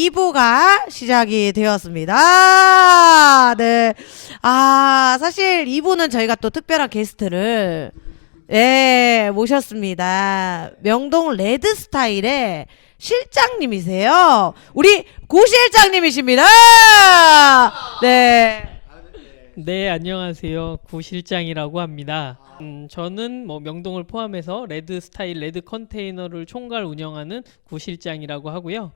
2부가 시작이 되었습니다. 네. 사실 2부는 저희가 또 특별한 게스트를 모셨습니다. 명동 레드 스타일의 실장님이세요. 우리 구 실장님이십니다. 네. 네, 안녕하세요. 구 실장이라고 합니다. 저는 뭐 명동을 포함해서 레드 스타일 레드 컨테이너를 총괄 운영하는 구 실장이라고 하고요.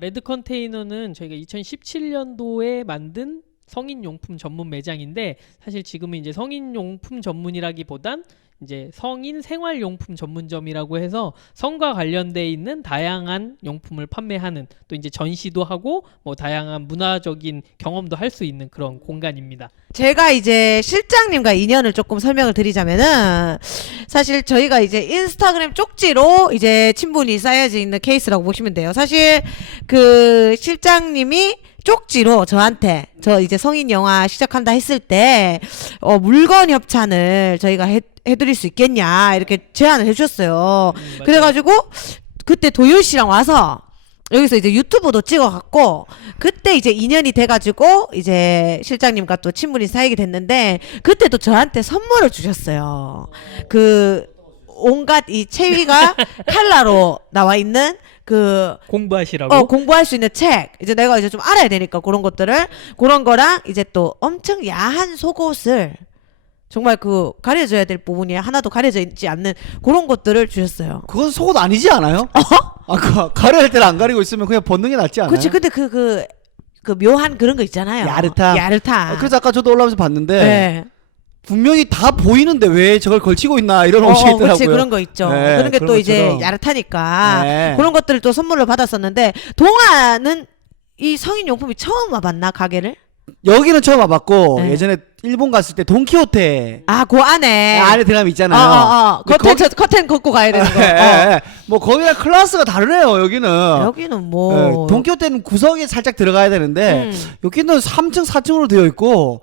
레드 컨테이너는 저희가 2017년도에 만든 성인용품 전문 매장인데, 사실 지금은 이제 성인용품 전문이라기보단 이제 성인 생활용품 전문점이라고 해서 성과 관련돼 있는 다양한 용품을 판매하는, 또 이제 전시도 하고 뭐 다양한 문화적인 경험도 할 수 있는 그런 공간입니다. 제가 이제 실장님과 인연을 조금 설명을 드리자면은, 사실 저희가 이제 인스타그램 쪽지로 이제 친분이 쌓여져 있는 케이스라고 보시면 돼요. 사실 그 실장님이 쪽지로 저한테 저 이제 성인 영화 시작한다 했을 때 물건 협찬을 저희가 해드릴 수 있겠냐 이렇게 제안을 해주셨어요. 그래가지고 그때 도윤 씨랑 와서 여기서 이제 유튜브도 찍어갖고 그때 이제 인연이 돼가지고 이제 실장님과 또 친분이 쌓이게 됐는데, 그때도 저한테 선물을 주셨어요. 그 온갖 이 체위가 칼라로 나와 있는 그 공부하시라고? 공부할 수 있는 책, 이제 내가 이제 좀 알아야 되니까 그런 것들을, 그런 거랑 이제 또 엄청 야한 속옷을, 정말 그 가려져야 될 부분이 하나도 가려져 있지 않는 그런 것들을 주셨어요. 그건 속옷 아니지 않아요? 가려야 할 때는 안 가리고 있으면 그냥 벗는 게 낫지 않아요? 그렇지. 근데 그 묘한 그런 거 있잖아요. 야르타. 그래서 아까 저도 올라오면서 봤는데 네. 분명히 다 보이는데 왜 저걸 걸치고 있나 이런 옷이 있더라고요. 그렇지, 그런 거 있죠. 네, 그런 게 또 그런 이제 것처럼. 야릇하니까 네. 그런 것들을 또 선물로 받았었는데, 동아는 이 성인용품이 처음 와봤나, 가게를? 여기는 처음 와봤고 네. 예전에 일본 갔을 때 돈키호테 그 안에. 안에 들어가면 있잖아요. 근데 커튼 걷고 가야 되는 거. 뭐 거기랑 클래스가 다르네요. 여기는 여기는 뭐. 돈키호테는 구석에 살짝 들어가야 되는데 여기는 3층 4층으로 되어 있고,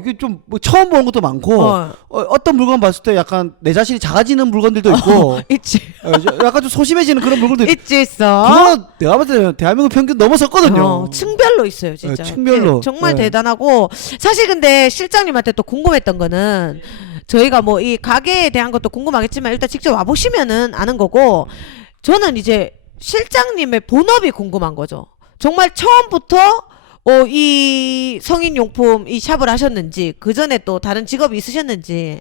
이게 좀 뭐 처음 보는 것도 많고, 어떤 물건 봤을 때 약간 내 자신이 작아지는 물건들도 있고, 있지. 약간 좀 소심해지는 그런 물건도 있고. 있지, 있어. 그거 내가 봤을 때 대한민국 평균 넘어섰거든요. 층별로 있어요, 진짜. 층별로. 정말 네. 대단하고, 사실 근데 실장님한테 또 궁금했던 거는, 저희가 뭐 이 가게에 대한 것도 궁금하겠지만 일단 직접 와보시면은 아는 거고, 저는 이제 실장님의 본업이 궁금한 거죠. 정말 처음부터 이 성인용품 이 샵을 하셨는지, 그 전에 또 다른 직업이 있으셨는지.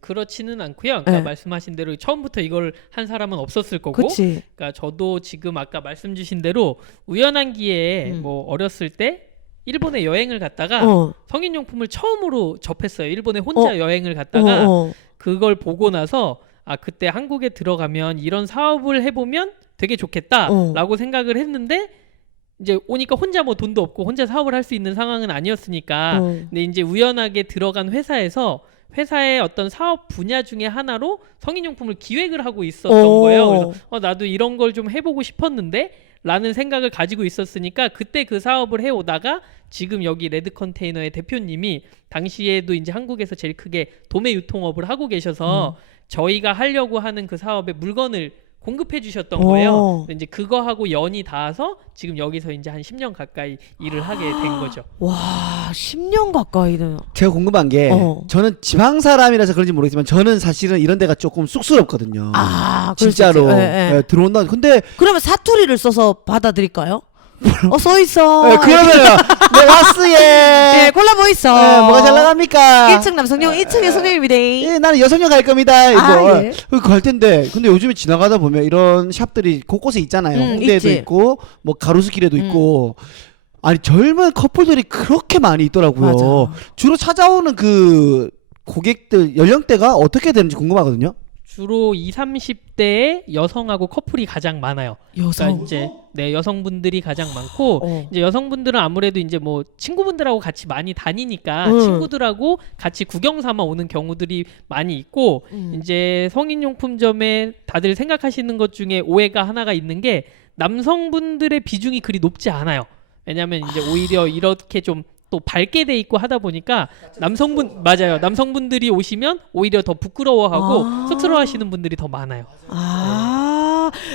그렇지는 않고요. 그러니까 네. 말씀하신 대로 처음부터 이걸 한 사람은 없었을 거고, 그치. 그러니까 저도 지금 아까 말씀 주신 대로 우연한 기회에 뭐 어렸을 때 일본에 여행을 갔다가 성인용품을 처음으로 접했어요. 일본에 혼자 여행을 갔다가 그걸 보고 나서 그때 한국에 들어가면 이런 사업을 해보면 되게 좋겠다라고 생각을 했는데, 이제 오니까 혼자 뭐 돈도 없고 혼자 사업을 할 수 있는 상황은 아니었으니까 근데 이제 우연하게 들어간 회사에서 회사의 어떤 사업 분야 중에 하나로 성인용품을 기획을 하고 있었던 거예요. 그래서 나도 이런 걸 좀 해보고 싶었는데 라는 생각을 가지고 있었으니까 그때 그 사업을 해오다가 지금 여기 레드 컨테이너의 대표님이 당시에도 이제 한국에서 제일 크게 도매 유통업을 하고 계셔서 저희가 하려고 하는 그 사업에 물건을 공급해 주셨던 거예요. 이제 그거하고 연이 닿아서 지금 여기서 이제 한 10년 가까이 일을 하게 된 거죠. 와, 10년 가까이는. 제가 궁금한 게 저는 지방 사람이라서 그런지 모르겠지만 저는 사실은 이런 데가 조금 쑥스럽거든요. 진짜로. 들어온다. 근데 그러면 사투리를 써서 받아들일까요? 써 있어. 그러면 네 왔어 예. 콜라보 있어. 뭐가 잘 나갑니까? 1층 남성용, 2층 여성용입니다. 예, 나는 여성용 갈 겁니다. 이거 예. 갈 텐데, 근데 요즘에 지나가다 보면 이런 샵들이 곳곳에 있잖아요. 홍대에도 있지. 있고, 뭐 가로수길에도 있고. 아니 젊은 커플들이 그렇게 많이 있더라고요. 맞아. 주로 찾아오는 그 고객들 연령대가 어떻게 되는지 궁금하거든요. 주로 20, 30대의 여성하고 커플이 가장 많아요. 그러니까 이제 여성분들이 가장 많고, 이제 여성분들은 아무래도 이제 뭐 친구분들하고 같이 많이 다니니까 친구들하고 같이 구경 삼아 오는 경우들이 많이 있고, 이제 성인용품점에 다들 생각하시는 것 중에 오해가 하나가 있는 게 남성분들의 비중이 그리 높지 않아요. 왜냐하면 이제 오히려 이렇게 좀 또 밝게 돼 있고 하다 보니까 남성분들이 오시면 오히려 더 부끄러워하고 쑥스러워하시는 분들이 더 많아요.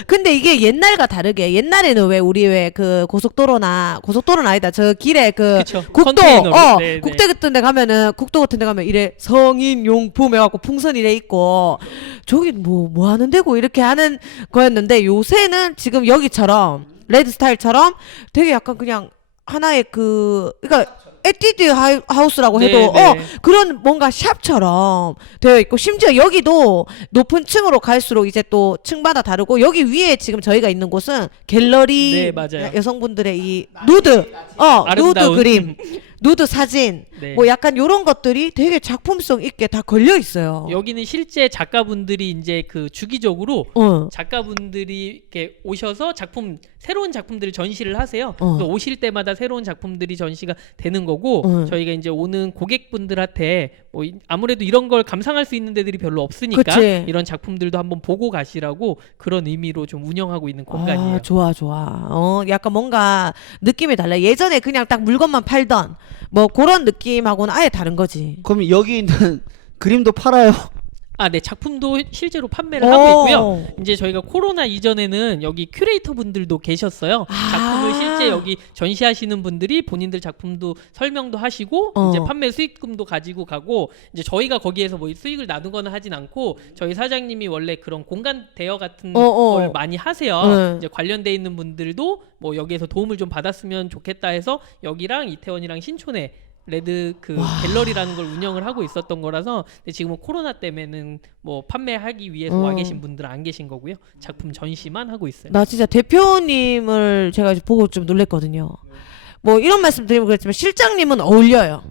근데 이게 옛날과 다르게 옛날에는 왜 우리 왜 그 고속도로는 아니다. 저 길에 그 그쵸. 국도 컨테이너로. 네, 국대 같은 데 가면은 국도 같은 데 가면 이래 성인 용품 해 갖고 풍선 이래 있고 저기 뭐 하는 데고 이렇게 하는 거였는데 요새는 지금 여기처럼 레드 스타일처럼 되게 약간 그냥 하나의 그러니까 에뛰드 하우스라고 해도 네, 네. 그런 뭔가 샵처럼 되어 있고 심지어 여기도 높은 층으로 갈수록 이제 또 층마다 다르고 여기 위에 지금 저희가 있는 곳은 갤러리 네, 맞아요. 여성분들의 이 누드 누드 아름다운. 그림 누드 사진 네. 뭐 약간 요런 것들이 되게 작품성 있게 다 걸려 있어요. 여기는 실제 작가분들이 이제 그 주기적으로 작가분들이 이렇게 오셔서 새로운 작품들을 전시를 하세요. 또 오실 때마다 새로운 작품들이 전시가 되는 거고 저희가 이제 오는 고객분들한테 뭐 아무래도 이런 걸 감상할 수 있는 데들이 별로 없으니까 그치. 이런 작품들도 한번 보고 가시라고 그런 의미로 좀 운영하고 있는 공간이에요. 좋아. 약간 뭔가 느낌이 달라. 예전에 그냥 딱 물건만 팔던 뭐 그런 느낌하고는 아예 다른 거지. 그럼 여기 있는 그림도 팔아요? 네, 작품도 실제로 판매를 하고 있고요. 이제 저희가 코로나 이전에는 여기 큐레이터 분들도 계셨어요. 작품을 실제 여기 전시하시는 분들이 본인들 작품도 설명도 하시고 이제 판매 수익금도 가지고 가고 이제 저희가 거기에서 뭐 수익을 나누거나 하진 않고 저희 사장님이 원래 그런 공간 대여 같은 걸 많이 하세요. 이제 관련돼 있는 분들도 뭐 여기에서 도움을 좀 받았으면 좋겠다 해서 여기랑 이태원이랑 신촌에 레드 갤러리라는 걸 운영을 하고 있었던 거라서 근데 지금은 코로나 때문에는 뭐 판매하기 위해서 와 계신 분들은 안 계신 거고요. 작품 전시만 하고 있어요. 나 진짜 대표님을 제가 이제 보고 좀 놀랬거든요. 뭐 이런 말씀 드리면 그렇지만 실장님은 어울려요.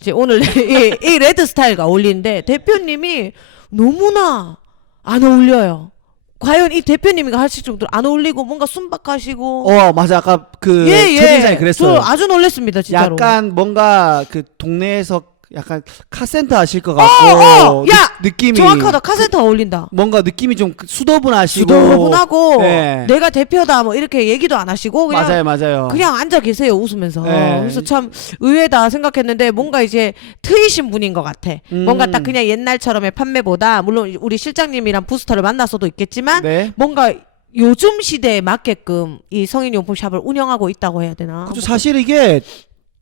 이제 오늘 이 레드 스타일과 어울리는데 대표님이 너무나 안 어울려요. 과연 이 대표님이가 하실 정도로 안 어울리고 뭔가 순박하시고 맞아. 아까 예. 첫인상이 그랬어요. 저 아주 놀랬습니다, 진짜로. 약간 뭔가 그 동네에서 약간 카센터 하실 것 같고 야! 느낌이 정확하다. 카센터 어울린다. 뭔가 느낌이 좀 수더분하시고 수더분하고 네. 내가 대표다 뭐 이렇게 얘기도 안 하시고 그냥 맞아요. 그냥 앉아 계세요 웃으면서. 네. 그래서 참 의외다 생각했는데 뭔가 이제 트이신 분인 것 같아. 뭔가 딱 그냥 옛날처럼의 판매보다 물론 우리 실장님이랑 부스터를 만났어도 있겠지만 네. 뭔가 요즘 시대에 맞게끔 이 성인용품 샵을 운영하고 있다고 해야 되나? 그렇죠. 사실 이게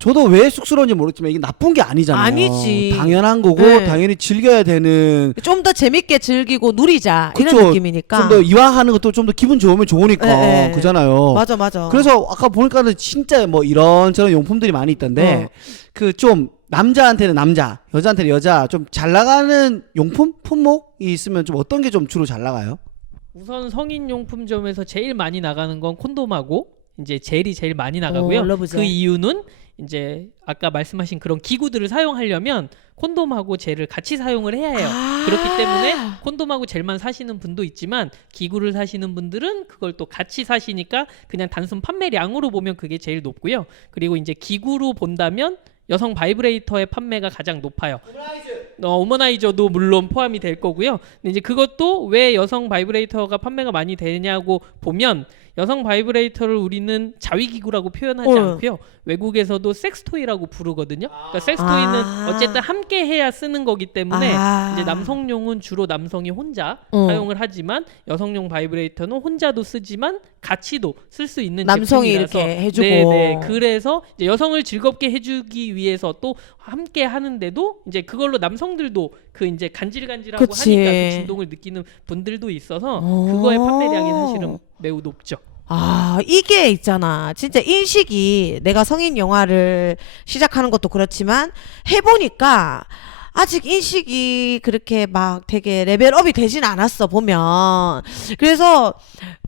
저도 왜 쑥스러운지 모르겠지만 이게 나쁜 게 아니잖아요. 아니지. 당연한 거고 네. 당연히 즐겨야 되는. 좀 더 재밌게 즐기고 누리자 그쵸. 이런 느낌이니까. 좀 더 이왕하는 것도 좀 더 기분 좋으면 좋으니까 네. 그잖아요. 맞아. 그래서 아까 보니까는 진짜 뭐 이런저런 용품들이 많이 있던데 그 좀 남자한테는 남자, 여자한테는 여자 좀 잘 나가는 용품 품목이 있으면 좀 어떤 게 좀 주로 잘 나가요? 우선 성인용품점에서 제일 많이 나가는 건 콘돔하고 이제 젤이 제일 많이 나가고요. 러브젤. 그 이유는 이제 아까 말씀하신 그런 기구들을 사용하려면 콘돔하고 젤을 같이 사용을 해야 해요. 그렇기 때문에 콘돔하고 젤만 사시는 분도 있지만 기구를 사시는 분들은 그걸 또 같이 사시니까 그냥 단순 판매량으로 보면 그게 제일 높고요. 그리고 이제 기구로 본다면 여성 바이브레이터의 판매가 가장 높아요. 우머나이저도 물론 포함이 될 거고요. 근데 이제 그것도 왜 여성 바이브레이터가 판매가 많이 되냐고 보면 여성 바이브레이터를 우리는 자위기구라고 표현하지 않고요. 외국에서도 섹스토이라고 부르거든요. 그러니까 섹스토이는 어쨌든 함께 해야 쓰는 거기 때문에 이제 남성용은 주로 남성이 혼자 사용을 하지만 여성용 바이브레이터는 혼자도 쓰지만 같이도 쓸 수 있는 남성이 제품이라서 이렇게 해주고. 네. 그래서 이제 여성을 즐겁게 해주기 위해서 또 함께 하는데도 이제 그걸로 남성들도 그 이제 간질간질하고 그치. 하니까 그 진동을 느끼는 분들도 있어서 그거의 판매량이 사실은 매우 높죠. 이게 있잖아. 진짜 인식이 내가 성인 영화를 시작하는 것도 그렇지만 해보니까 아직 인식이 그렇게 막 되게 레벨업이 되진 않았어, 보면. 그래서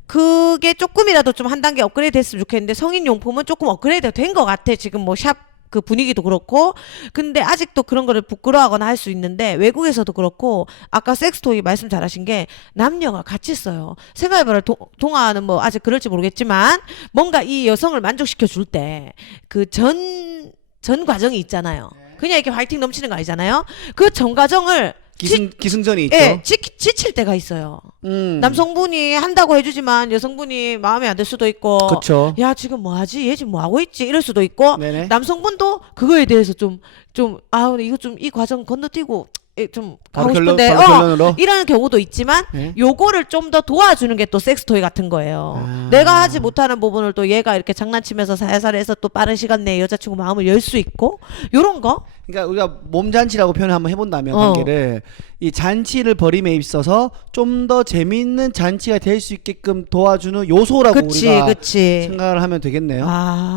그게 조금이라도 좀 한 단계 업그레이드 됐으면 좋겠는데 성인용품은 조금 업그레이드가 된 것 같아. 지금 뭐 샵 그 분위기도 그렇고. 근데 아직도 그런 거를 부끄러워하거나 할 수 있는데 외국에서도 그렇고 아까 섹스토이 말씀 잘하신 게 남녀가 같이 써요. 생각해봐라. 동화는 뭐 아직 그럴지 모르겠지만 뭔가 이 여성을 만족시켜 줄 때 그 전 과정이 있잖아요. 그냥 이렇게 화이팅 넘치는 거 아니잖아요. 그 전 과정을 기승전이 있죠. 예, 지칠 때가 있어요. 남성분이 한다고 해주지만 여성분이 마음에 안 들 수도 있고, 그렇죠. 야 지금 뭐 하지? 얘 지금 뭐 하고 있지? 이럴 수도 있고, 네네. 남성분도 그거에 대해서 좀 이거 좀 이 과정 건너뛰고 좀 바로 하고 결론, 싶은데 바로 결론으로. 이런 경우도 있지만 요거를 좀 더 도와주는 게 또 섹스토이 같은 거예요. 내가 하지 못하는 부분을 또 얘가 이렇게 장난치면서 살살 해서 또 빠른 시간 내에 여자친구 마음을 열 수 있고 요런 거. 그러니까 우리가 몸잔치라고 표현을 한번 해본다면 관계를 이 잔치를 벌임에 있어서 좀 더 재미있는 잔치가 될 수 있게끔 도와주는 요소라고 우리가 생각을 하면 되겠네요.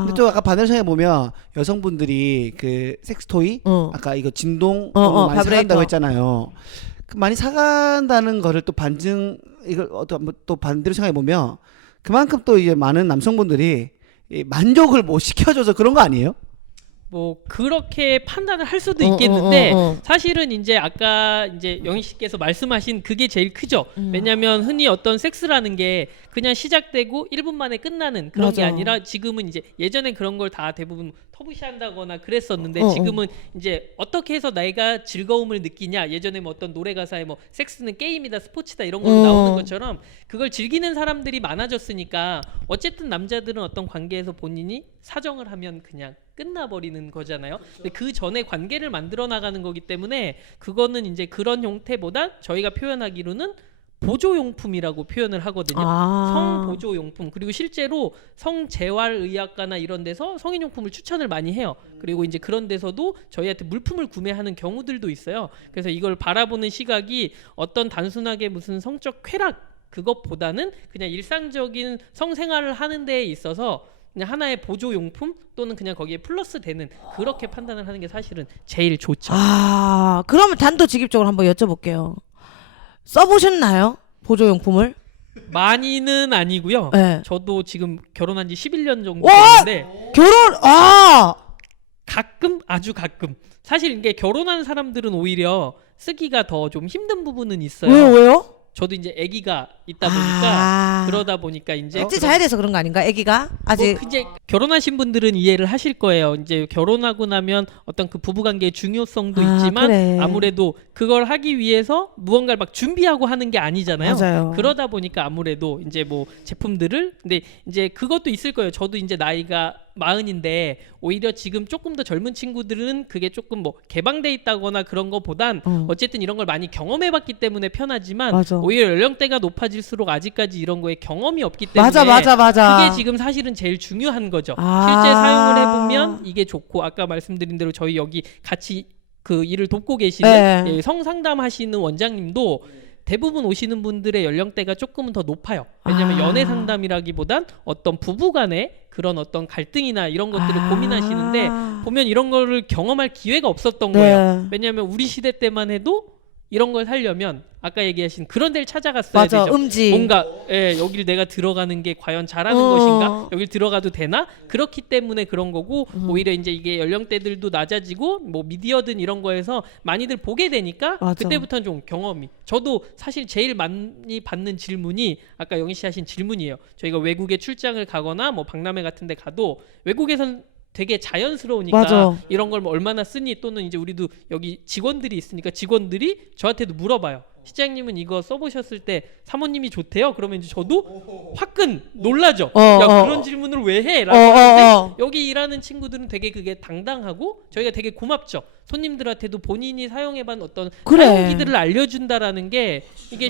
근데 또 아까 반대로 생각해 보면 여성분들이 그 섹스토이 아까 이거 진동 많이 사간다고 했잖아요. 그 많이 사간다는 거를 또 이걸 또 반대로 생각해 보면 그만큼 또 이제 많은 남성분들이 이 만족을 못 시켜줘서 그런 거 아니에요? 뭐 그렇게 판단을 할 수도 있겠는데 사실은 이제 아까 이제 영희 씨께서 말씀하신 그게 제일 크죠. 왜냐하면 흔히 어떤 섹스라는 게 그냥 시작되고 1분 만에 끝나는 그런 게 아니라 지금은 이제 예전엔 그런 걸 다 대부분 터부시한다거나 그랬었는데 지금은 이제 어떻게 해서 내가 즐거움을 느끼냐. 예전에 뭐 어떤 노래 가사에 뭐 섹스는 게임이다, 스포츠다 이런 걸로 나오는 것처럼 그걸 즐기는 사람들이 많아졌으니까 어쨌든 남자들은 어떤 관계에서 본인이 사정을 하면 그냥 끝나버리는 거잖아요. 근데 그 전에 관계를 만들어 나가는 거기 때문에 그거는 이제 그런 형태보다 저희가 표현하기로는 보조용품이라고 표현을 하거든요. 성보조용품. 그리고 실제로 성재활의학과나 이런 데서 성인용품을 추천을 많이 해요. 그리고 이제 그런 데서도 저희한테 물품을 구매하는 경우들도 있어요. 그래서 이걸 바라보는 시각이 어떤 단순하게 무슨 성적 쾌락 그것보다는 그냥 일상적인 성생활을 하는 데에 있어서 그냥 하나의 보조용품 또는 그냥 거기에 플러스 되는 그렇게 판단을 하는 게 사실은 제일 좋죠. 그러면 단도직입적으로 한번 여쭤볼게요. 써보셨나요? 보조용품을? 많이는 아니고요. 네. 저도 지금 결혼한 지 11년 정도 됐는데 가끔 아주 가끔 사실 이게 결혼한 사람들은 오히려 쓰기가 더 좀 힘든 부분은 있어요. 왜요? 저도 이제 아기가 있다 보니까 그러다 보니까 이제 삭제 자야 돼서 그런 거 아닌가? 아기가 아직 뭐 이제 결혼하신 분들은 이해를 하실 거예요. 이제 결혼하고 나면 어떤 그 부부관계의 중요성도 있지만 그래. 아무래도 그걸 하기 위해서 무언가를 막 준비하고 하는 게 아니잖아요. 맞아요. 그러다 보니까 아무래도 이제 뭐 제품들을 근데 이제 그것도 있을 거예요. 저도 이제 나이가 40인데 오히려 지금 조금 더 젊은 친구들은 그게 조금 뭐 개방돼 있다거나 그런 거보단 어쨌든 이런 걸 많이 경험해봤기 때문에 편하지만 오히려 연령대가 높아질수록 아직까지 이런 거에 경험이 없기 때문에 맞아. 그게 지금 사실은 제일 중요한 거죠. 실제 사용을 해보면 이게 좋고 아까 말씀드린 대로 저희 여기 같이 그 일을 돕고 계시는 성상담하시는 원장님도 대부분 오시는 분들의 연령대가 조금은 더 높아요. 왜냐하면 연애 상담이라기보단 어떤 부부간의 그런 어떤 갈등이나 이런 것들을 고민하시는데 보면 이런 거를 경험할 기회가 없었던 거예요. 왜냐하면 우리 시대 때만 해도 이런 걸 살려면 아까 얘기하신 그런 데를 찾아갔어야 되죠. 음지. 뭔가 여길 내가 들어가는 게 과연 잘하는 것인가? 여길 들어가도 되나? 그렇기 때문에 그런 거고 오히려 이제 이게 연령대들도 낮아지고 뭐 미디어든 이런 거에서 많이들 보게 되니까 그때부터는 좀 경험이. 저도 사실 제일 많이 받는 질문이 아까 영희 씨 하신 질문이에요. 저희가 외국에 출장을 가거나 뭐 박람회 같은 데 가도 외국에선 되게 자연스러우니까 이런 걸 뭐 얼마나 쓰니 또는 이제 우리도 여기 직원들이 있으니까 직원들이 저한테도 물어봐요. 시장님은 이거 써보셨을 때 사모님이 좋대요? 그러면 이제 저도 화끈 놀라죠. 야 그런 질문을 왜 해? 라고 하는데 여기 일하는 친구들은 되게 그게 당당하고 저희가 되게 고맙죠. 손님들한테도 본인이 사용해본 어떤 사용기들을 알려준다라는 게 이게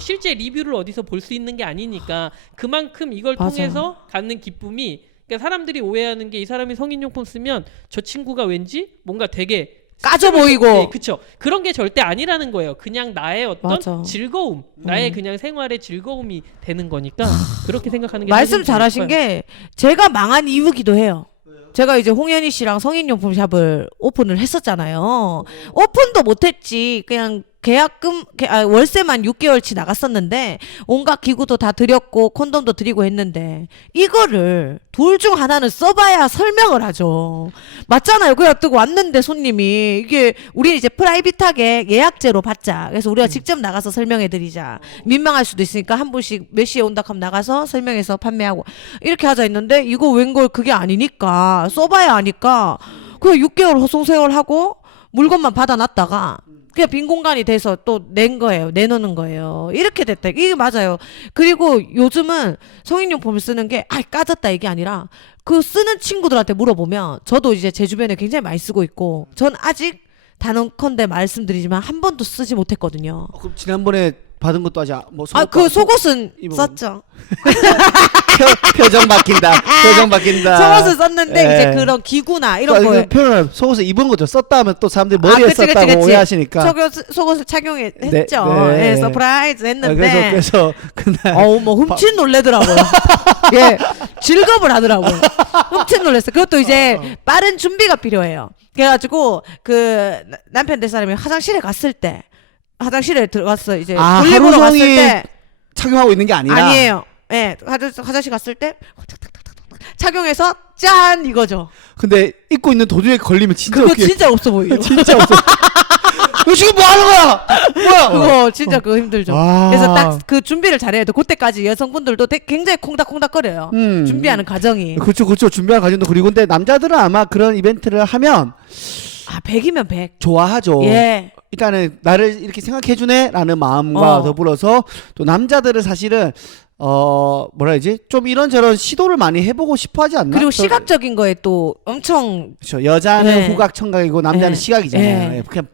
실제 리뷰를 어디서 볼 수 있는 게 아니니까 그만큼 이걸 통해서 갖는 기쁨이 그러니까 사람들이 오해하는 게 이 사람이 성인용품 쓰면 저 친구가 왠지 뭔가 되게 까져 보이고 네, 그쵸. 그런 게 절대 아니라는 거예요. 그냥 나의 어떤 즐거움 나의 그냥 생활의 즐거움이 되는 거니까 그렇게 생각하는 게 말씀 잘하신 게 제가 망한 이유기도 해요. 제가 이제 홍현희 씨랑 성인용품 샵을 오픈을 했었잖아요. 오픈도 못했지. 그냥 월세만 6개월치 나갔었는데 온갖 기구도 다 드렸고 콘돔도 드리고 했는데 이거를 둘 중 하나는 써봐야 설명을 하죠. 맞잖아요. 그냥 뜨고 왔는데 손님이 이게 우리는 이제 프라이빗하게 예약제로 받자. 그래서 우리가 직접 나가서 설명해드리자. 민망할 수도 있으니까 한 분씩 몇 시에 온다 하면 나가서 설명해서 판매하고 이렇게 하자 했는데 이거 웬걸 그게 아니니까 써봐야 하니까 그냥 6개월 호송세월하고 물건만 받아놨다가 그냥 빈 공간이 돼서 또 내놓는 거예요. 이렇게 됐다. 이게 맞아요. 그리고 요즘은 성인용품을 쓰는 게 까졌다 이게 아니라 그 쓰는 친구들한테 물어보면 저도 이제 제 주변에 굉장히 많이 쓰고 있고 전 아직 단언컨대 말씀드리지만 한 번도 쓰지 못했거든요. 그럼 지난번에 받은 것도 아직 뭐 그 속옷은 입어본- 썼죠. 표정 바뀐다. 표정 바뀐다. 속옷을 썼는데 예. 이제 그런 기구나 이런 거에 표현을 속옷을 입은 거죠. 썼다 하면 또 사람들이 머리에 그치, 썼다고 그치, 그치. 오해하시니까. 속옷을 착용했죠. 네. 예, 서프라이즈 했는데 그래서 그날 뭐 흠칫 놀래더라고요. 예, 즐겁을 하더라고요. 흠칫 놀랐어요. 그것도 이제 빠른 준비가 필요해요. 그래가지고 그 남편 될 사람이 화장실에 갔을 때 화장실에 들어갔어 이제 볼일 하루 보러 갔을 종일 때 착용하고 있는 게 아니라. 아니에요. 예, 화장실 갔을 때 착용해서 짠 이거죠. 근데 입고 있는 도중에 걸리면 진짜 그거 웃겨. 진짜 없어 보이죠. 진짜 없어. 너 지금 뭐 하는 거야? 뭐야? 그거 진짜 그거 힘들죠. 와. 그래서 딱 그 준비를 잘해야 돼. 그때까지 여성분들도 굉장히 콩닥콩닥거려요. 준비하는 과정이. 그렇죠. 준비할 과정도 그리고 근데 남자들은 아마 그런 이벤트를 하면 100이면 100. 좋아하죠. 예. 일단은 나를 이렇게 생각해주네라는 마음과 더불어서 또 남자들은 사실은 뭐라 해야지 좀 이런저런 시도를 많이 해보고 싶어하지 않나? 그리고 시각적인 거에 또 엄청 그렇죠. 여자는 네. 후각 청각이고 남자는 네. 시각이잖아요. 네. 예, 그냥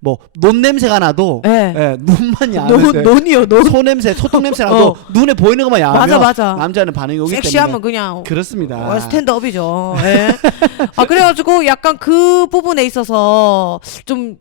뭐 논 냄새가 나도 네. 예, 눈만 야는데 논이요, 논. 소 냄새, 소똥 냄새 나도 눈에 보이는 것만 야하면 맞아. 남자는 반응이 오기 섹시하면 때문에 그냥 그렇습니다. 스탠드업이죠. 예. 그래가지고 약간 그 부분에 있어서 좀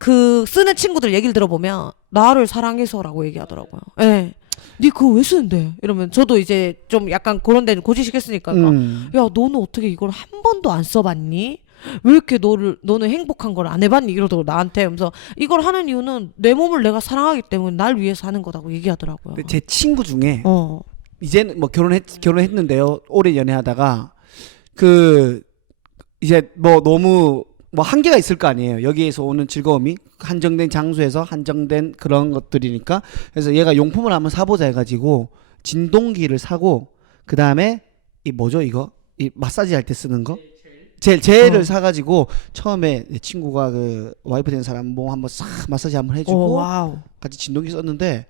그 쓰는 친구들 얘기를 들어보면 나를 사랑해서라고 얘기하더라고요. 예. 니 그거 왜 쓰는데? 이러면 저도 이제 좀 약간 그런 데는 고지식했으니까 야 너는 어떻게 이걸 한 번도 안 써봤니? 왜 이렇게 너는 행복한 걸 안 해봤니? 이러더라고 나한테. 그래서 이걸 하는 이유는 내 몸을 내가 사랑하기 때문에 날 위해서 하는 거라고 얘기하더라고요. 근데 제 친구 중에 어. 이제는 뭐 결혼했는데요. 오래 연애하다가 그 이제 뭐 너무 뭐 한계가 있을 거 아니에요. 여기에서 오는 즐거움이 한정된 장소에서 한정된 그런 것들이니까. 그래서 얘가 용품을 한번 사보자 해가지고 진동기를 사고 그 다음에 이 뭐죠 이거 이 마사지 할 때 쓰는 거 젤을 사가지고 처음에 내 친구가 그 와이프 된 사람 몸 한번 싹 마사지 한번 해주고 와우. 같이 진동기 썼는데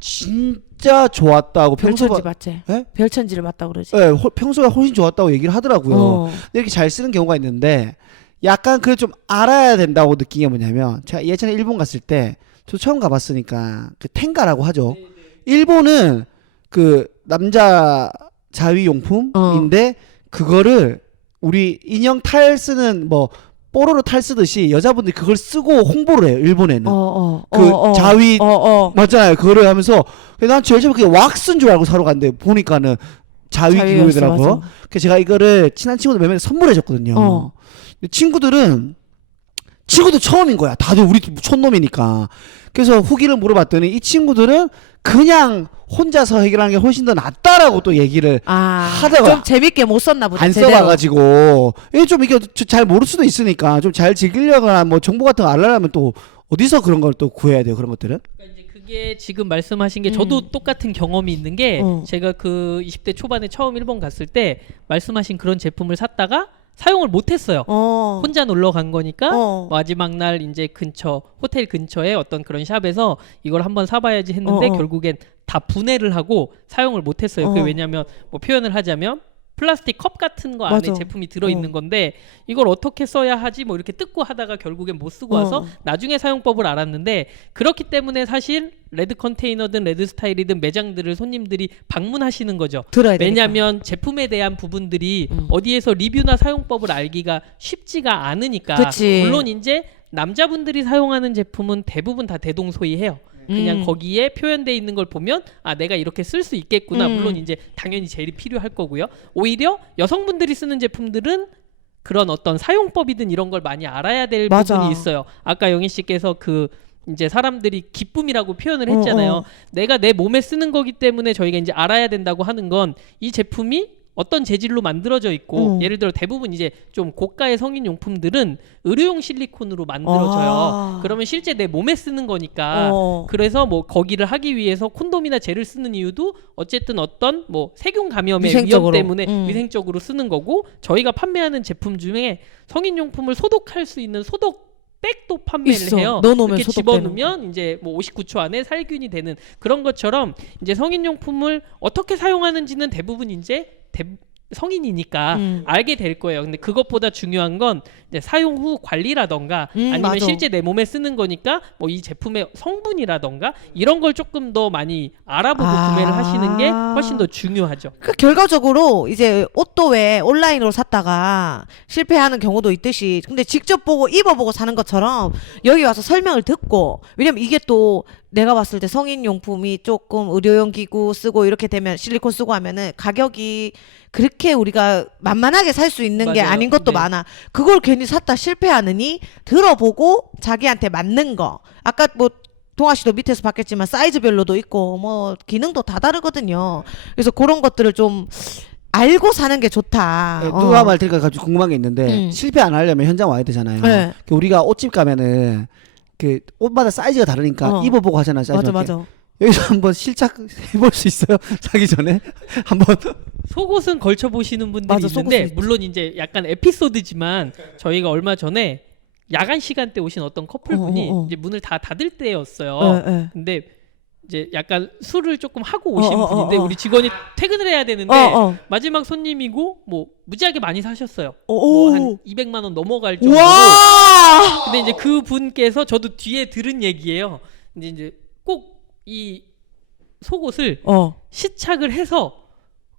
진짜 좋았다고 별천지 맞지? 예? 별천지를 맞다 그러지. 네, 평소가 훨씬 좋았다고 얘기를 하더라고요. 어. 이렇게 잘 쓰는 경우가 있는데 약간 그래 좀 알아야 된다고 느낀 게 뭐냐면 제가 예전에 일본 갔을 때 저 처음 가봤으니까 그 텐가라고 하죠. 일본은 그 남자 자위 용품인데 그거를 우리 인형 탈 쓰는 뭐 뽀로로 탈 쓰듯이 여자분들이 그걸 쓰고 홍보를 해요. 일본에는 자위 맞잖아요. 그거를 하면서 난 제일 처음에 그게 왁스인 줄 알고 사러 갔는데 보니까는 자위 기구이더라고요. 그래서 제가 이거를 친한 친구들 몇 명에 선물해 줬거든요. 친구들 처음인 거야. 다들 우리 촌놈이니까. 그래서 후기를 물어봤더니 이 친구들은 그냥 혼자서 해결하는 게 훨씬 더 낫다라고 또 얘기를 하다가 좀 재밌게 못 썼나 보다. 안 써봐가지고 이게 잘 모를 수도 있으니까 좀 잘 즐기려거나 뭐 정보 같은 거 알려면 또 어디서 그런 걸 또 구해야 돼요. 그런 것들은. 그러니까 이제 그게 지금 말씀하신 게 저도 똑같은 경험이 있는 게 제가 그 20대 초반에 처음 일본 갔을 때 말씀하신 그런 제품을 샀다가 사용을 못했어요. 혼자 놀러 간 거니까 마지막 날 이제 호텔 근처에 어떤 그런 샵에서 이걸 한번 사봐야지 했는데 결국엔 다 분해를 하고 사용을 못했어요. 그게 왜냐면 뭐 표현을 하자면 플라스틱 컵 같은 거 안에 맞아. 제품이 들어있는 건데 이걸 어떻게 써야 하지 뭐 이렇게 뜯고 하다가 결국엔 못 쓰고 와서 나중에 사용법을 알았는데 그렇기 때문에 사실 레드 컨테이너든 레드 스타일이든 매장들을 손님들이 방문하시는 거죠. 들어야 되니까. 왜냐하면 제품에 대한 부분들이 어디에서 리뷰나 사용법을 알기가 쉽지가 않으니까. 그치. 물론 이제 남자분들이 사용하는 제품은 대부분 다 대동소이해요. 그냥 거기에 표현되어 있는 걸 보면 내가 이렇게 쓸 수 있겠구나. 물론 이제 당연히 젤이 필요할 거고요. 오히려 여성분들이 쓰는 제품들은 그런 어떤 사용법이든 이런 걸 많이 알아야 될 부분이 있어요. 아까 영희 씨께서 이제 사람들이 기쁨이라고 표현을 했잖아요. 내가 내 몸에 쓰는 거기 때문에 저희가 이제 알아야 된다고 하는 건 이 제품이 어떤 재질로 만들어져 있고 예를 들어 대부분 이제 좀 고가의 성인 용품들은 의료용 실리콘으로 만들어져요. 그러면 실제 내 몸에 쓰는 거니까 그래서 뭐 거기를 하기 위해서 콘돔이나 젤을 쓰는 이유도 어쨌든 어떤 뭐 세균 감염의 위험 때문에 위생적으로 쓰는 거고 저희가 판매하는 제품 중에 성인 용품을 소독할 수 있는 소독 백도 판매를 해요. 넣어놓으면 이렇게 집어넣으면 이제 뭐 59초 안에 살균이 되는 그런 것처럼 이제 성인용품을 어떻게 사용하는지는 대부분 이제 성인이니까 알게 될 거예요. 근데 그것보다 중요한 건 이제 사용 후 관리라던가 아니면 맞아. 실제 내 몸에 쓰는 거니까 뭐 이 제품의 성분이라던가 이런 걸 조금 더 많이 알아보고 구매를 하시는 게 훨씬 더 중요하죠. 그 결과적으로 이제 옷도 왜 온라인으로 샀다가 실패하는 경우도 있듯이 근데 직접 보고 입어보고 사는 것처럼 여기 와서 설명을 듣고 왜냐면 이게 또 내가 봤을 때 성인용품이 조금 의료용 기구 쓰고 이렇게 되면 실리콘 쓰고 하면은 가격이 그렇게 우리가 만만하게 살 수 있는 게 맞아요. 아닌 것도 네. 많아. 그걸 괜히 샀다 실패하느니 들어보고 자기한테 맞는 거. 아까 뭐 동아 씨도 밑에서 봤겠지만 사이즈별로도 있고 뭐 기능도 다 다르거든요. 그래서 그런 것들을 좀 알고 사는 게 좋다. 네, 누가 말 들을까 갑자기 궁금한 게 있는데 음. 실패 안 하려면 현장 와야 되잖아요. 네. 그 우리가 옷집 가면은 그 옷마다 사이즈가 다르니까 입어보고 하잖아요. 사이즈 맞아 맞게. 맞아. 여기서 한번 실착 해볼 수 있어요? 사기 전에 한번. 속옷은 걸쳐 보시는 분들이 맞아, 있는데 속옷은 있지. 물론 이제 약간 에피소드지만 저희가 얼마 전에 야간 시간대 오신 어떤 커플분이 이제 문을 다 닫을 때였어요. 근데 이제 약간 술을 조금 하고 오신 분인데 우리 직원이 퇴근을 해야 되는데 마지막 손님이고 뭐 무지하게 많이 사셨어요. 뭐 한 200만 원 넘어갈 정도로. 와! 근데 이제 그 분께서 저도 뒤에 들은 얘기예요. 근데 이제 꼭 이 속옷을 시착을 해서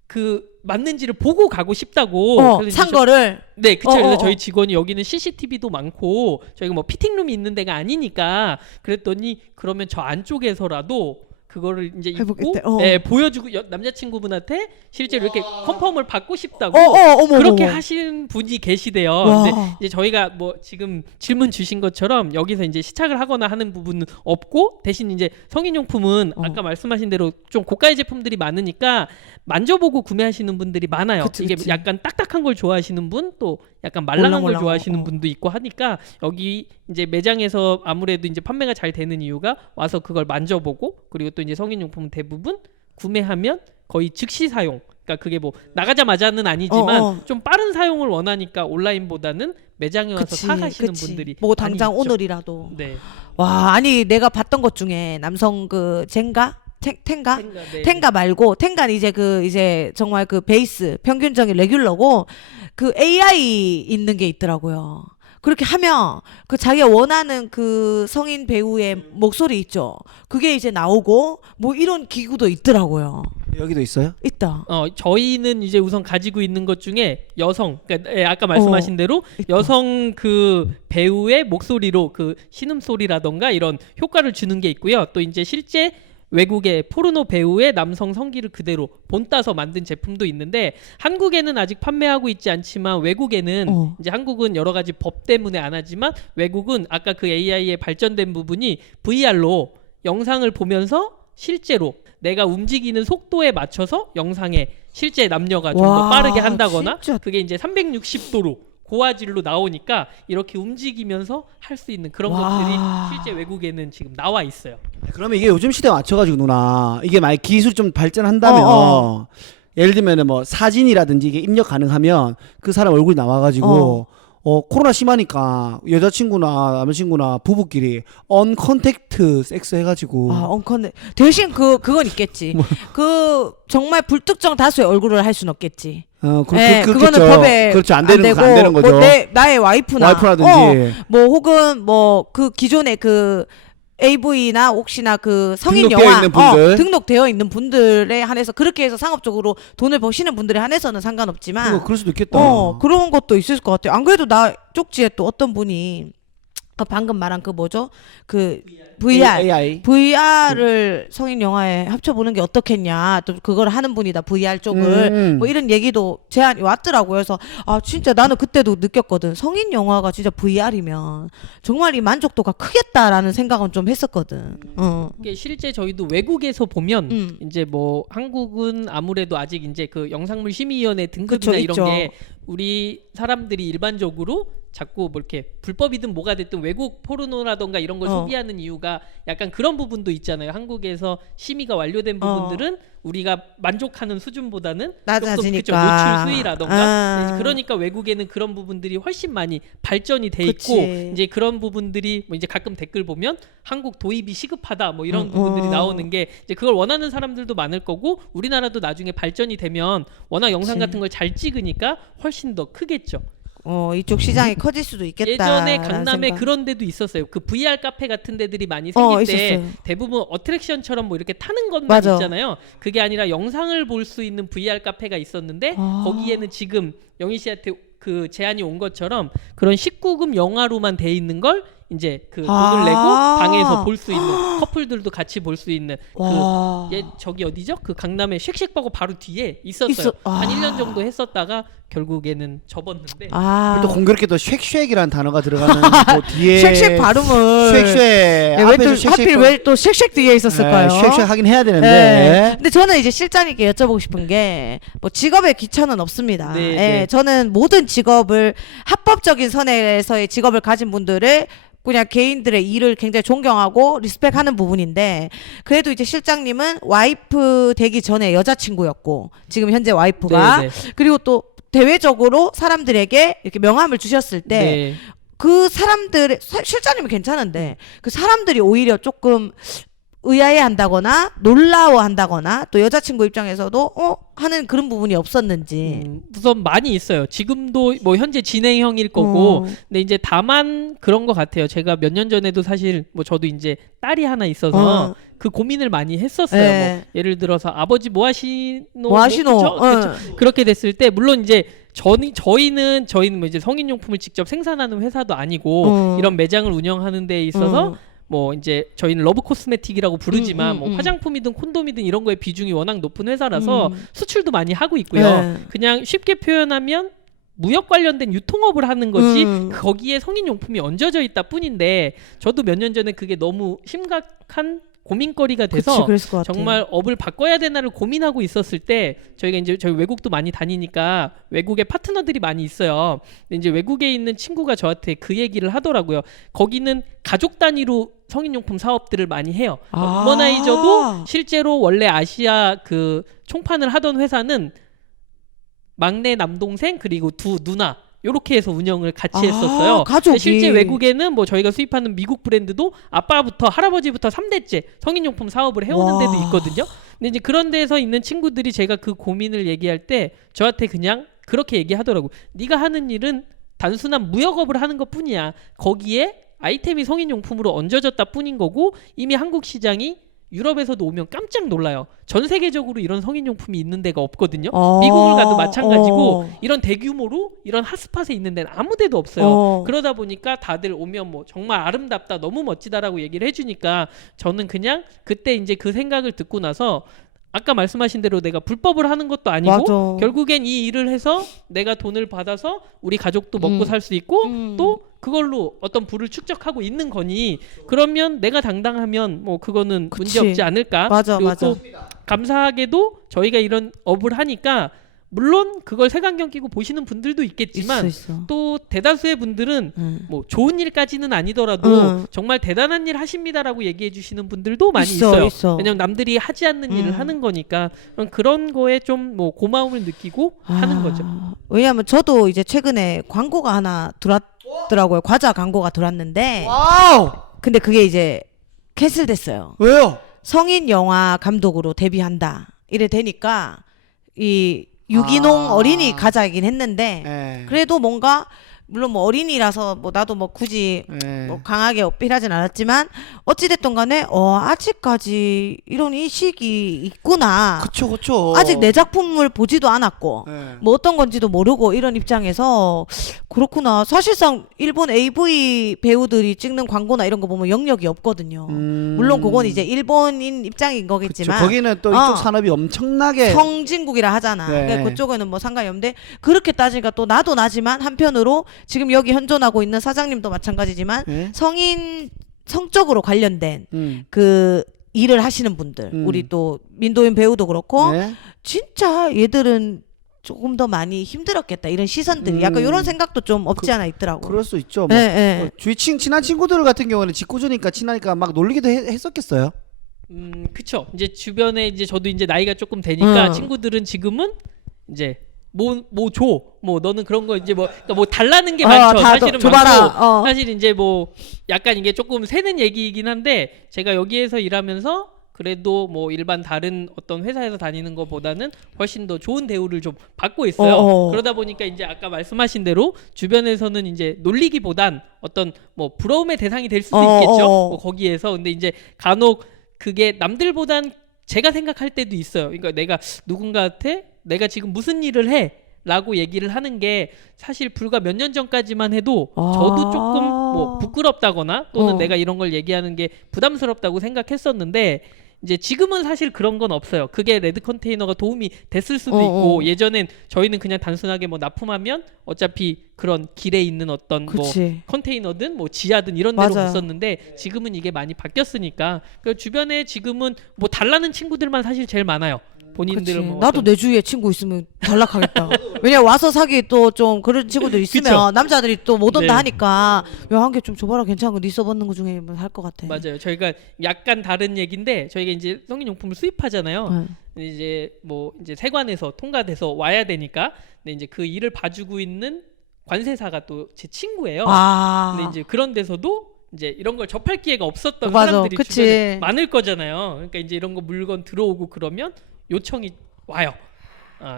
그 맞는지를 보고 가고 싶다고. 그래서 이제 산 거를 네, 그쵸. 그래서 저희 직원이 여기는 CCTV도 많고 저희가 뭐 피팅룸이 있는 데가 아니니까 그랬더니 그러면 저 안쪽에서라도 그거를 이제 입고 해보겠대. 네, 보여주고 남자친구분한테 실제로 이렇게 컨펌을 받고 싶다고 그렇게 하신 분이 계시대요. 근데 이제 저희가 뭐 지금 질문 주신 것처럼 여기서 이제 시착을 하거나 하는 부분은 없고 대신 이제 성인용품은 아까 말씀하신 대로 좀 고가의 제품들이 많으니까 만져보고 구매하시는 분들이 많아요. 그치, 이게 그치. 약간 딱딱한 걸 좋아하시는 분, 또 약간 말랑한 걸 몰랑몰랑, 좋아하시는 분도 있고 하니까 여기 이제 매장에서 아무래도 이제 판매가 잘 되는 이유가 와서 그걸 만져보고 그리고 또 이제 성인용품은 대부분 구매하면 거의 즉시 사용. 그러니까 그게 뭐 나가자마자는 아니지만 좀 빠른 사용을 원하니까 온라인보다는 매장에 와서 사가시는 분들이 뭐 당장 많이 있죠. 오늘이라도. 네. 와, 아니 내가 봤던 것 중에 남성 그 젠가? 텐가? 네. 텐가 말고 텐가는 이제 그 이제 정말 그 베이스 평균적인 레귤러고 그 AI 있는 게 있더라고요. 그렇게 하면 그 자기가 원하는 그 성인 배우의 목소리 있죠. 그게 이제 나오고 뭐 이런 기구도 있더라고요. 여기도 있어요? 있다. 저희는 이제 우선 가지고 있는 것 중에 여성, 그러니까 아까 말씀하신 대로 있다. 여성 그 배우의 목소리로 그 신음소리라던가 이런 효과를 주는 게 있고요. 또 이제 실제 외국의 포르노 배우의 남성 성기를 그대로 본따서 만든 제품도 있는데 한국에는 아직 판매하고 있지 않지만 외국에는 이제 한국은 여러 가지 법 때문에 안 하지만 외국은 아까 그 AI의 발전된 부분이 VR로 영상을 보면서 실제로 내가 움직이는 속도에 맞춰서 영상에 실제 남녀가 좀 더 와, 빠르게 한다거나 진짜. 그게 이제 360도로 고화질로 나오니까 이렇게 움직이면서 할 수 있는 그런 것들이 실제 외국에는 지금 나와 있어요. 그러면 이게 요즘 시대에 맞춰가지고 누나 이게 만약 기술 좀 발전한다면 예를 들면은 뭐 사진이라든지 이게 입력 가능하면 그 사람 얼굴이 나와가지고 코로나 심하니까 여자친구나 남자친구나 부부끼리 언컨택트 섹스 해가지고 언컨 대신 그건 있겠지. 그 정말 불특정 다수의 얼굴을 할 수는 없겠지. 그거는 법에 그렇죠. 안 되는 거죠. 뭐 나의 와이프라든지 어. 뭐 혹은 뭐 그 기존의 그 AV나 혹시나 그 성인 등록되어 영화 있는 분들. 등록되어 있는 분들에 한해서 그렇게 해서 상업적으로 돈을 버시는 분들에 한해서는 상관없지만 그럴 수도 있겠다. 그런 것도 있을 것 같아요. 안 그래도 나 쪽지에 또 어떤 분이 방금 말한 그 뭐죠? 그 AI. VR을 성인 영화에 합쳐보는 게 어떻겠냐. 또 그걸 하는 분이다. VR 쪽을. 뭐 이런 얘기도 제안이 왔더라고요. 그래서 진짜 나는 그때도 느꼈거든. 성인 영화가 진짜 VR이면 정말 이 만족도가 크겠다라는 생각은 좀 했었거든. 이게 실제 저희도 외국에서 보면 이제 뭐 한국은 아무래도 아직 이제 그 영상물 심의위원회 등급이나 그쵸, 이런 있죠. 게 우리 사람들이 일반적으로 자꾸 뭐 이렇게 불법이든 뭐가 됐든 외국 포르노라던가 이런 걸 소비하는 이유가 약간 그런 부분도 있잖아요. 한국에서 심의가 완료된 부분들은 우리가 만족하는 수준보다는 낮아지니까. 조금 노출 수위라던가 그러니까 외국에는 그런 부분들이 훨씬 많이 발전이 돼 있고 이제 그런 부분들이 뭐 이제 가끔 댓글 보면 한국 도입이 시급하다 뭐 이런 부분들이 나오는 게 이제 그걸 원하는 사람들도 많을 거고 우리나라도 나중에 발전이 되면 워낙 영상 같은 걸 잘 찍으니까 훨씬 더 크겠죠. 이쪽 시장이 커질 수도 있겠다. 예전에 강남에 그런 데도 있었어요. 그 VR 카페 같은 데들이 많이 생길 때 있었어요. 대부분 어트랙션처럼 뭐 이렇게 타는 것만 맞아. 있잖아요. 그게 아니라 영상을 볼 수 있는 VR 카페가 있었는데 거기에는 지금 영희 씨한테 그 제안이 온 것처럼 그런 19금 영화로만 돼 있는 걸 이제 그 돈을 내고 방에서 볼 수 있는 커플들도 같이 볼 수 있는 저기 어디죠? 그 강남에 쉑쉑버거 바로 뒤에 있었어요. 한 1년 정도 했었다가 결국에는 접었는데 또 공교롭게도 쉑쉑이라는 단어가 들어가는 그 뒤에 쉑쉑 발음을 쉑쉑 하필 왜 또 쉑쉑 뒤에 있었을까요? 쉑쉑 하긴 해야 되는데 네. 근데 저는 이제 실장님께 여쭤보고 싶은 게 뭐 직업에 귀천은 없습니다. 네, 네. 저는 모든 직업을 합법적인 선에서의 직업을 가진 분들을 그냥 개인들의 일을 굉장히 존경하고 리스펙하는 부분인데 그래도 이제 실장님은 와이프 되기 전에 여자친구였고 지금 현재 와이프가 네, 그리고 또 대외적으로 사람들에게 이렇게 명함을 주셨을 때 네. 그 사람들의 실장님은 괜찮은데 그 사람들이 오히려 조금 의아해한다거나 놀라워한다거나 또 여자친구 입장에서도 하는 그런 부분이 없었는지. 우선 많이 있어요. 지금도 뭐 현재 진행형일 거고 근데 이제 다만 그런 것 같아요. 제가 몇 년 전에도 사실 뭐 저도 이제 딸이 하나 있어서 그 고민을 많이 했었어요. 뭐 예를 들어서 아버지 뭐 하시노? 그쵸? 그렇게 됐을 때 물론 이제 저희는 뭐 이제 성인용품을 직접 생산하는 회사도 아니고 이런 매장을 운영하는 데 있어서 뭐 이제 저희는 러브 코스메틱이라고 부르지만 뭐 화장품이든 콘돔이든 이런 거의 비중이 워낙 높은 회사라서 수출도 많이 하고 있고요. 그냥 쉽게 표현하면 무역 관련된 유통업을 하는 거지 거기에 성인용품이 얹어져 있다 뿐인데 저도 몇 년 전에 그게 너무 심각한 고민거리가 돼서 정말 업을 바꿔야 되나를 고민하고 있었을 때 저희가 이제 저희 외국도 많이 다니니까 외국에 파트너들이 많이 있어요. 근데 이제 외국에 있는 친구가 저한테 그 얘기를 하더라고요. 거기는 가족 단위로 성인용품 사업들을 많이 해요. 우머나이저도 실제로 원래 아시아 그 총판을 하던 회사는 막내 남동생 그리고 두 누나 요렇게 해서 운영을 같이 했었어요. 가족이. 실제 외국에는 뭐 저희가 수입하는 미국 브랜드도 아빠부터 할아버지부터 3대째 성인용품 사업을 해오는 데도 있거든요. 근데 이제 그런 데서 있는 친구들이 제가 그 고민을 얘기할 때 저한테 그냥 그렇게 얘기하더라고요. 네가 하는 일은 단순한 무역업을 하는 것 뿐이야. 거기에 아이템이 성인용품으로 얹어졌다 뿐인 거고 이미 한국 시장이 유럽에서도 오면 깜짝 놀라요. 전 세계적으로 이런 성인용품이 있는 데가 없거든요. 미국을 가도 마찬가지고 이런 대규모로 이런 핫스팟에 있는 데는 아무 데도 없어요. 그러다 보니까 다들 오면 뭐 정말 아름답다 너무 멋지다라고 얘기를 해주니까 저는 그냥 그때 이제 그 생각을 듣고 나서 아까 말씀하신 대로 내가 불법을 하는 것도 아니고 결국엔 이 일을 해서 내가 돈을 받아서 우리 가족도 먹고 살 수 있고 또 그걸로 어떤 부를 축적하고 있는 거니 그러면 내가 당당하면 뭐 그거는 문제 없지 않을까. 그리고 또 감사하게도 저희가 이런 업을 하니까 물론 그걸 색안경 끼고 보시는 분들도 있겠지만 있어. 또 대다수의 분들은 뭐 좋은 일까지는 아니더라도 정말 대단한 일 하십니다라고 얘기해 주시는 분들도 많이 있어요. 왜냐면 남들이 하지 않는 일을 하는 거니까 그런 거에 좀 뭐 고마움을 느끼고 하는 거죠. 왜냐하면 저도 이제 최근에 광고가 하나 들어왔더라고요. 과자 광고가 들어왔는데 근데 그게 이제 캔슬됐어요. 왜요? 성인 영화 감독으로 데뷔한다 이래 되니까 이 유기농 어린이 가자이긴 했는데 그래도 뭔가 물론 뭐 어린이라서 뭐 나도 뭐 굳이 뭐 강하게 어필하진 않았지만 어찌됐든 간에 아직까지 이런 인식이 있구나. 그쵸. 아직 내 작품을 보지도 않았고 뭐 어떤 건지도 모르고 이런 입장에서 그렇구나. 사실상 일본 AV 배우들이 찍는 광고나 이런 거 보면 영역이 없거든요. 물론 그건 이제 일본인 입장인 거겠지만 그쵸. 거기는 또 이쪽 산업이 엄청나게 성진국이라 하잖아. 그러니까 그쪽에는 뭐 상관이 없는데 그렇게 따지니까 또 나도 나지만 한편으로 지금 여기 현존하고 있는 사장님도 마찬가지지만 성적으로 관련된 그 일을 하시는 분들 우리 또 민도인 배우도 그렇고 진짜 얘들은 조금 더 많이 힘들었겠다 이런 시선들이 약간 이런 생각도 좀 없지 않아 있더라고. 그럴 수 있죠. 뭐, 주위 친한 친구들 같은 경우는 직구주니까 친하니까 막 놀리기도 했었겠어요. 그쵸. 이제 주변에 이제 저도 이제 나이가 조금 되니까 친구들은 지금은 이제 뭐 줘. 뭐 너는 그런 거 이제 뭐 그러니까 뭐 달라는 게 많죠. 사실은 많고 사실 이제 뭐 약간 이게 조금 새는 얘기이긴 한데 제가 여기에서 일하면서 그래도 뭐 일반 다른 어떤 회사에서 다니는 것보다는 훨씬 더 좋은 대우를 좀 받고 있어요. 그러다 보니까 이제 아까 말씀하신 대로 주변에서는 이제 놀리기보단 어떤 뭐 부러움의 대상이 될 수도 있겠죠. 뭐 거기에서 근데 이제 간혹 그게 남들보단 제가 생각할 때도 있어요. 그러니까 내가 누군가한테 내가 지금 무슨 일을 해? 라고 얘기를 하는 게 사실 불과 몇 년 전까지만 해도 저도 조금 뭐 부끄럽다거나 또는 내가 이런 걸 얘기하는 게 부담스럽다고 생각했었는데 이제 지금은 사실 그런 건 없어요. 그게 레드 컨테이너가 도움이 됐을 수도 있고 예전엔 저희는 그냥 단순하게 뭐 납품하면 어차피 그런 길에 있는 어떤 뭐 컨테이너든 뭐 지하든 이런 데로 갔었는데 지금은 이게 많이 바뀌었으니까 그 주변에 지금은 뭐 달라는 친구들만 사실 제일 많아요. 본인들 뭐 나도 내 주위에 친구 있으면 연락하겠다. 왜냐 와서 사기 또 좀 그런 친구들 있으면 남자들이 또 못 온다 하니까 야 한 개 좀 줘봐라 괜찮은 거 네 써봤는 거 중에 뭐 할 것 같아. 맞아요. 저희가 약간 다른 얘기인데 저희가 이제 성인용품을 수입하잖아요. 이제 뭐 이제 세관에서 통과돼서 와야 되니까 근데 이제 그 일을 봐주고 있는 관세사가 또 제 친구예요. 근데 이제 그런 데서도 이제 이런 걸 접할 기회가 없었던 사람들이 주변에 많을 거잖아요. 그러니까 이제 이런 거 물건 들어오고 그러면 요청이 와요.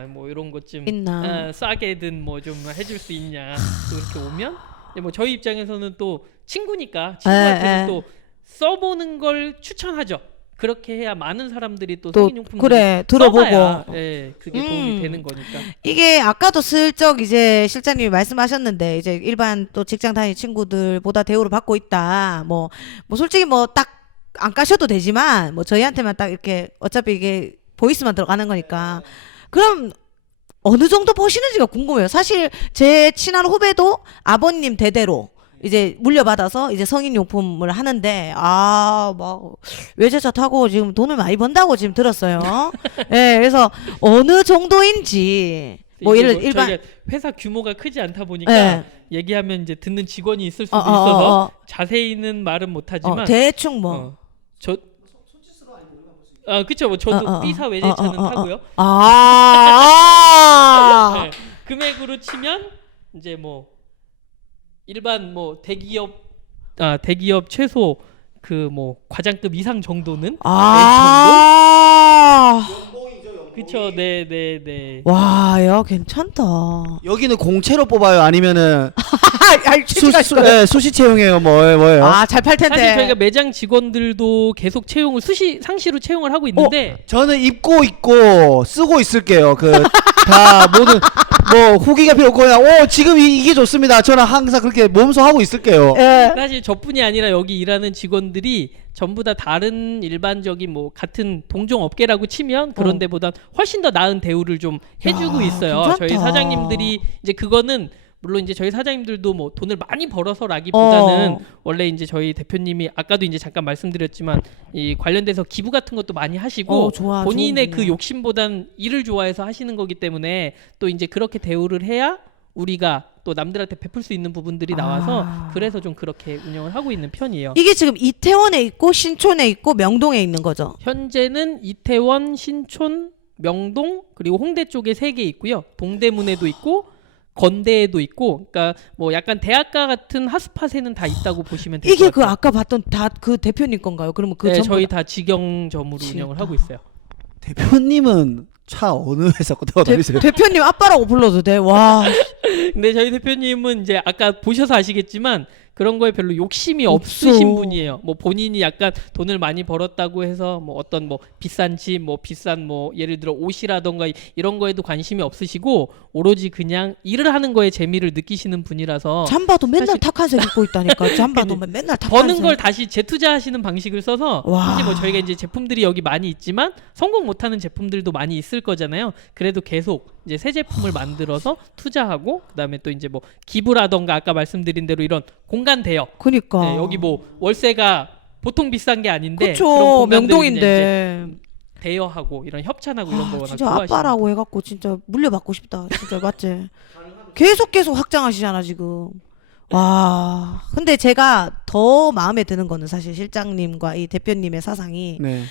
뭐 이런 것 좀 싸게든 뭐 좀 해줄 수 있냐. 또 이렇게 오면 뭐 저희 입장에서는 또 친구니까 친구한테는 또 써보는 걸 추천하죠. 그렇게 해야 많은 사람들이 또 성인용품을 들어보고 그게 도움이 되는 거니까. 이게 아까도 슬쩍 이제 실장님이 말씀하셨는데 이제 일반 또 직장 다니는 친구들보다 대우를 받고 있다. 뭐 솔직히 뭐 딱 안 까셔도 되지만 뭐 저희한테만 딱 이렇게 어차피 이게 보이스만 들어가는 거니까 그럼 어느 정도 버시는지가 궁금해요. 사실 제 친한 후배도 아버님 대대로 이제 물려받아서 이제 성인용품을 하는데 막 외제차 타고 지금 돈을 많이 번다고 지금 들었어요. 네, 그래서 어느 정도인지 뭐 일반 회사 규모가 크지 않다 보니까 얘기하면 이제 듣는 직원이 있을 수도 있어서 자세히는 말은 못하지만 대충 뭐 그쵸. 뭐 저도 B사 외제차는 타고요. 네, 금액으로 치면 이제 뭐 일반 뭐 대기업 최소 그 뭐 과장급 이상 정도는 그쵸. 네. 와, 야 괜찮다. 여기는 공채로 뽑아요? 아니면은 수시 채용해요? 뭐예요? 잘 팔 텐데. 사실 저희가 매장 직원들도 계속 채용을 상시로 채용을 하고 있는데 저는 입고 있고 쓰고 있을게요. 다 모든 뭐 후기가 필요 없고 그냥 지금 이게 좋습니다. 저는 항상 그렇게 몸소 하고 있을게요. 사실 저뿐이 아니라 여기 일하는 직원들이 전부 다 다른 일반적인 뭐 같은 동종 업계라고 치면 그런 데보다 훨씬 더 나은 대우를 좀 해주고 있어요. 괜찮다. 저희 사장님들이 이제 그거는 물론 이제 저희 사장님들도 뭐 돈을 많이 벌어서라기보다는 원래 이제 저희 대표님이 아까도 이제 잠깐 말씀드렸지만 이 관련돼서 기부 같은 것도 많이 하시고 본인의 그 욕심보단 일을 좋아해서 하시는 거기 때문에 또 이제 그렇게 대우를 해야 우리가 또 남들한테 베풀 수 있는 부분들이 나와서 그래서 좀 그렇게 운영을 하고 있는 편이에요. 이게 지금 이태원에 있고 신촌에 있고 명동에 있는 거죠? 현재는 이태원, 신촌, 명동 그리고 홍대 쪽에 3개 있고요. 동대문에도 있고 건대에도 있고, 그러니까 뭐 약간 대학가 같은 핫스팟에는 다 있다고 보시면 돼요. 이게 그 아까 봤던 다 그 대표님 건가요? 그러면 저희 다 직영점으로 운영을 하고 있어요. 대표님은 차 어느 회사 거 다니세요? 대표님 아빠라고 불러도 돼. 와. 근데 저희 대표님은 이제 아까 보셔서 아시겠지만 그런 거에 별로 욕심이 없으신 분이에요. 뭐 본인이 약간 돈을 많이 벌었다고 해서 뭐 어떤 뭐 비싼 집, 뭐 비싼 뭐 예를 들어 옷이라던가 이런 거에도 관심이 없으시고 오로지 그냥 일을 하는 거에 재미를 느끼시는 분이라서 잠바도 맨날 탁한색 입고 있다니까. 잠바도 맨날 탁한색. 버는 걸 다시 재투자하시는 방식을 써서 사실 뭐 저희가 이제 제품들이 여기 많이 있지만 성공 못하는 제품들도 많이 있을 거잖아요. 그래도 계속 이제 새 제품을 만들어서 투자하고 그다음에 또 이제 뭐 기부라던가 아까 말씀드린 대로 이런 공간 대여. 그러니까 여기 뭐 월세가 보통 비싼 게 아닌데 그쵸. 명동인데 대여하고 이런 협찬하고 이런 거 워낙 진짜 좋아하시는 아빠라고 해갖고 진짜 물려받고 싶다. 진짜 맞지? 계속 확장하시잖아 지금. 와. 근데 제가 더 마음에 드는 거는 사실 실장님과 이 대표님의 사상이 네.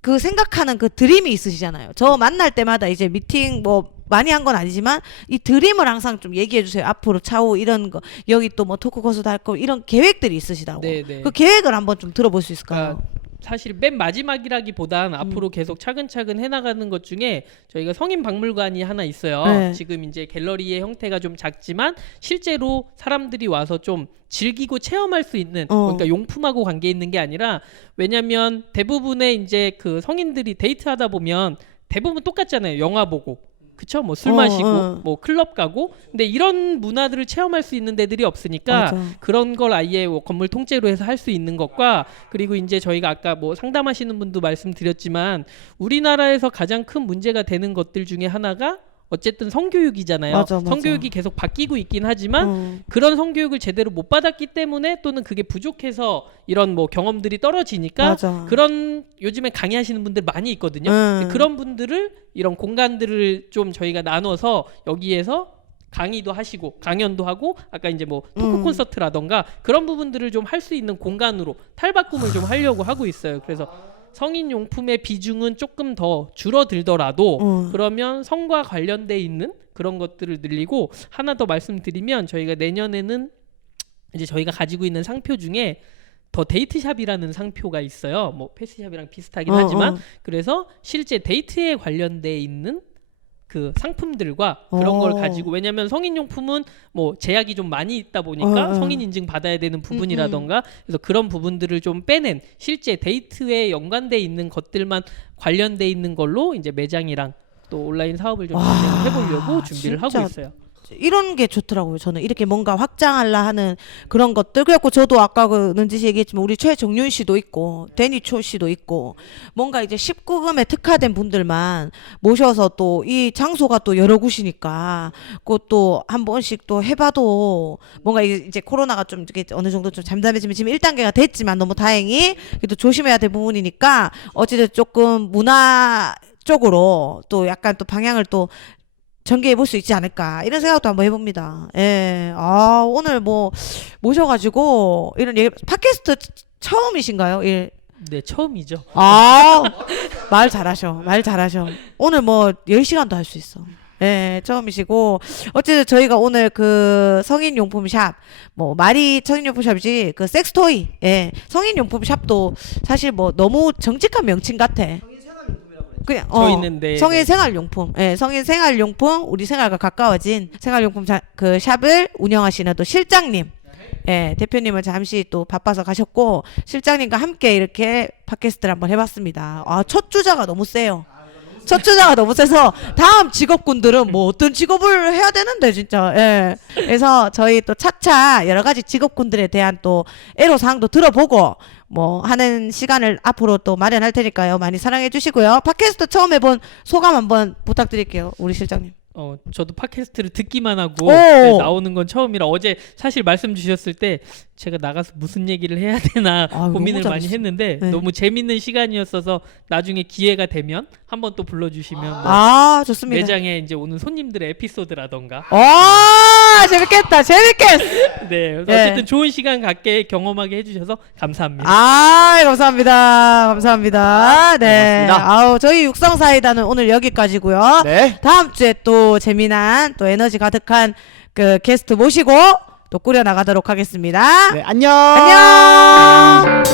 그 생각하는 그 드림이 있으시잖아요. 저 만날 때마다 이제 미팅 뭐 많이 한 건 아니지만 이 드림을 항상 좀 얘기해 주세요. 앞으로 차후 이런 거 여기 또 뭐 토크 코스도 할 거 이런 계획들이 있으시다고. 네네. 그 계획을 한번 좀 들어볼 수 있을까요? 그러니까 사실 맨 마지막이라기보단 앞으로 계속 차근차근 해나가는 것 중에 저희가 성인 박물관이 하나 있어요. 네. 지금 이제 갤러리의 형태가 좀 작지만 실제로 사람들이 와서 좀 즐기고 체험할 수 있는 그러니까 용품하고 관계 있는 게 아니라 왜냐면 대부분의 이제 그 성인들이 데이트하다 보면 대부분 똑같잖아요. 영화 보고. 그쵸? 뭐 술 마시고 뭐 클럽 가고 근데 이런 문화들을 체험할 수 있는 데들이 없으니까 맞아. 그런 걸 아예 뭐 건물 통째로 해서 할 수 있는 것과 그리고 이제 저희가 아까 뭐 상담하시는 분도 말씀드렸지만 우리나라에서 가장 큰 문제가 되는 것들 중에 하나가 어쨌든 성교육이잖아요. 맞아. 성교육이 계속 바뀌고 있긴 하지만 그런 성교육을 제대로 못 받았기 때문에 또는 그게 부족해서 이런 뭐 경험들이 떨어지니까 맞아. 그런 요즘에 강의하시는 분들 많이 있거든요. 근데 그런 분들을 이런 공간들을 좀 저희가 나눠서 여기에서 강의도 하시고 강연도 하고 아까 이제 뭐 토크 콘서트라던가 그런 부분들을 좀 할 수 있는 공간으로 탈바꿈을 좀 하려고 하고 있어요. 그래서 성인 용품의 비중은 조금 더 줄어들더라도 그러면 성과 관련돼 있는 그런 것들을 늘리고 하나 더 말씀드리면 저희가 내년에는 이제 저희가 가지고 있는 상표 중에 더 데이트샵이라는 상표가 있어요. 뭐 패스샵이랑 비슷하긴 하지만 그래서 실제 데이트에 관련돼 있는 그 상품들과 그런 걸 가지고 왜냐면 성인용품은 뭐 제약이 좀 많이 있다 보니까 성인 인증 받아야 되는 부분이라던가 그래서 그런 부분들을 좀 빼낸 실제 데이트에 연관돼 있는 것들만 관련돼 있는 걸로 이제 매장이랑 또 온라인 사업을 좀 진행을 해보려고 준비를 진짜. 하고 있어요. 이런 게 좋더라고요. 저는 이렇게 뭔가 확장하려 하는 그런 것들. 그래갖고 저도 아까 그 는지시 얘기했지만 우리 최정윤 씨도 있고 데니초 씨도 있고 뭔가 이제 19금에 특화된 분들만 모셔서 또 이 장소가 또 여러 곳이니까 그것도 한 번씩 또 해봐도 뭔가 이제 코로나가 좀 이렇게 어느 정도 좀 잠잠해지면 지금 1단계가 됐지만 너무 다행히 그래도 조심해야 될 부분이니까 어쨌든 조금 문화 쪽으로 또 약간 또 방향을 또 전개해 볼 수 있지 않을까 이런 생각도 한번 해봅니다. 예, 아 오늘 뭐 모셔가지고 이런 얘기 팟캐스트 처음이신가요? 예. 네, 처음이죠. 아, 말 잘하셔. 오늘 뭐 10시간도 할 수 있어. 예, 처음이시고 어쨌든 저희가 오늘 그 성인용품 샵 뭐 말이 성인용품 샵이지 그 섹스토이 예 성인용품 샵도 사실 뭐 너무 정직한 명칭 같아. 그냥 저희는 네, 성인 생활용품, 예, 성인 생활용품 우리 생활과 가까워진 생활용품 그 샵을 운영하시는 또 실장님, 예, 대표님은 잠시 또 바빠서 가셨고 실장님과 함께 이렇게 팟캐스트를 한번 해봤습니다. 아, 첫 주자가 너무 세요. 첫 주자가 너무 세서 다음 직업군들은 뭐 어떤 직업을 해야 되는데 진짜 예. 그래서 저희 또 차차 여러 가지 직업군들에 대한 또 애로사항도 들어보고 뭐 하는 시간을 앞으로 또 마련할 테니까요. 많이 사랑해 주시고요. 팟캐스트 처음 해본 소감 한번 부탁드릴게요. 우리 실장님. 저도 팟캐스트를 듣기만 하고 오. 네, 나오는 건 처음이라 어제 사실 말씀 주셨을 때 제가 나가서 무슨 얘기를 해야 되나 고민을 너무 많이 잘했어. 했는데 네. 너무 재밌는 시간이었어서 나중에 기회가 되면 한번 또 불러주시면 뭐 아, 좋습니다. 매장에 이제 오는 손님들의 에피소드라던가 와, 재밌겠다. 재밌겠어. 네 네. 어쨌든 좋은 시간 갖게 경험하게 해주셔서 감사합니다. 아, 감사합니다. 네. 고맙습니다. 아우, 저희 육성사이다는 오늘 여기까지고요. 네. 다음 주에 또 재미난 또 에너지 가득한 그 게스트 모시고 또 꾸려 나가도록 하겠습니다. 네, 안녕. 안녕.